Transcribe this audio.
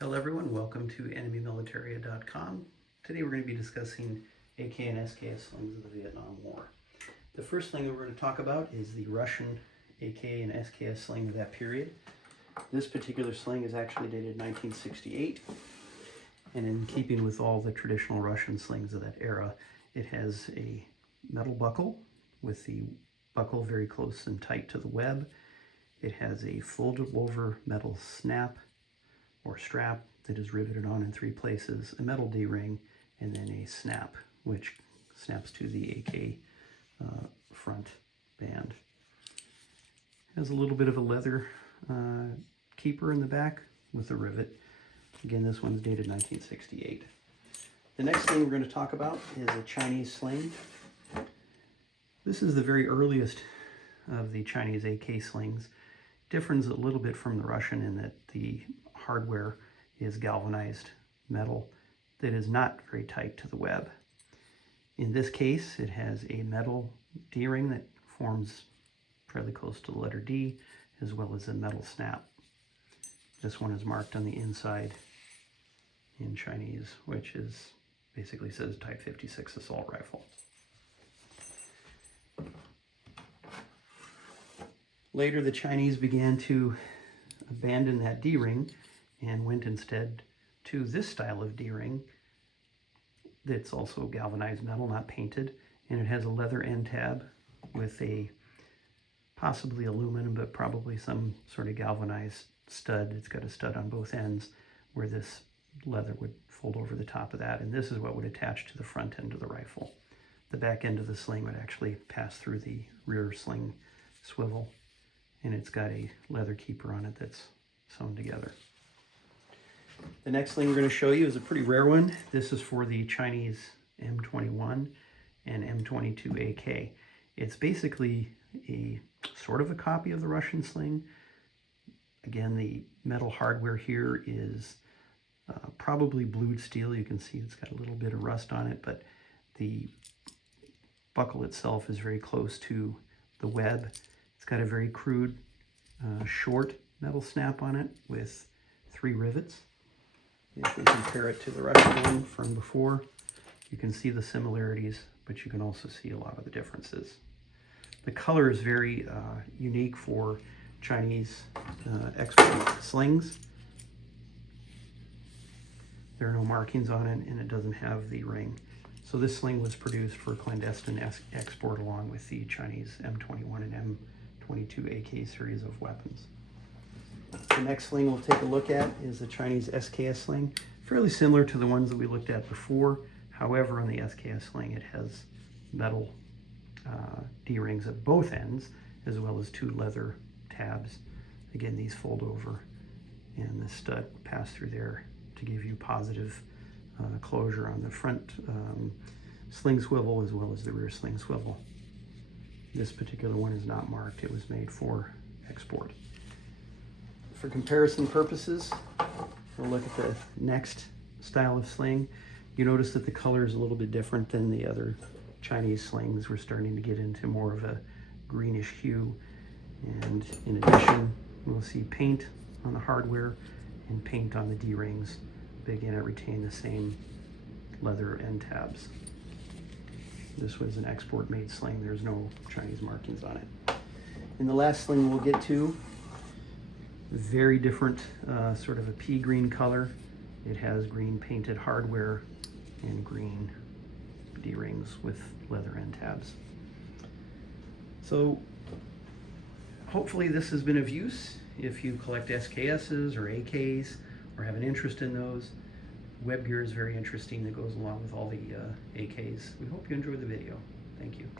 Hello everyone, welcome to enemymilitaria.com. Today we're going to be discussing AK and SKS slings of the Vietnam War. The first thing that we're going to talk about is the Russian AK and SKS sling of that period. This particular sling is actually dated 1968, and in keeping with all the traditional Russian slings of that era, it has a metal buckle with the buckle very close and tight to the web. It has a folded over metal snap or strap that is riveted on in three places, a metal D-ring, and then a snap, which snaps to the AK front band. Has a little bit of a leather keeper in the back with a rivet. Again, this one's dated 1968. The next thing we're going to talk about is a Chinese sling. This is the very earliest of the Chinese AK slings. Differs a little bit from the Russian in that the hardware is galvanized metal that is not very tight to the web. In this case, it has a metal D-ring that forms fairly close to the letter D, as well as a metal snap. This one is marked on the inside in Chinese, which is basically says Type 56 assault rifle. Later, the Chinese began to abandon that D-ring and went instead to this style of D-ring that's also galvanized metal, not painted, and it has a leather end tab with a possibly aluminum, but probably some sort of galvanized stud. It's got a stud on both ends where this leather would fold over the top of that, and this is what would attach to the front end of the rifle. The back end of the sling would actually pass through the rear sling swivel, and it's got a leather keeper on it that's sewn together. The next thing we're going to show you is a pretty rare one. This is for the Chinese M21 and M22 AK. It's basically a sort of a copy of the Russian sling. Again, the metal hardware here is probably blued steel. You can see it's got a little bit of rust on it, but the buckle itself is very close to the web. It's got a very crude, short metal snap on it with 3 rivets. If we compare it to the Russian one from before, you can see the similarities, but you can also see a lot of the differences. The color is very unique for Chinese export slings. There are no markings on it, and it doesn't have the ring. So this sling was produced for clandestine export along with the Chinese M21 and M22 AK series of weapons. The next sling we'll take a look at is the Chinese SKS sling, fairly similar to the ones that we looked at before. However, on the SKS sling, it has metal D-rings at both ends, as well as 2 leather tabs. Again, these fold over, and the stud pass through there to give you positive closure on the front sling swivel as well as the rear sling swivel. This particular one is not marked. It was made for export. For comparison purposes, we'll look at the next style of sling. You notice that the color is a little bit different than the other Chinese slings. We're starting to get into more of a greenish hue. And in addition, we'll see paint on the hardware and paint on the D-rings. But again, it retained the same leather end tabs. This was an export-made sling. There's no Chinese markings on it. And the last sling we'll get to, very different, sort of a pea green color. It has green painted hardware and green D-rings with leather end tabs. So hopefully this has been of use if you collect SKSs or AKs or have an interest in those. Web gear is very interesting that goes along with all the AKs. We hope you enjoyed the video. Thank you.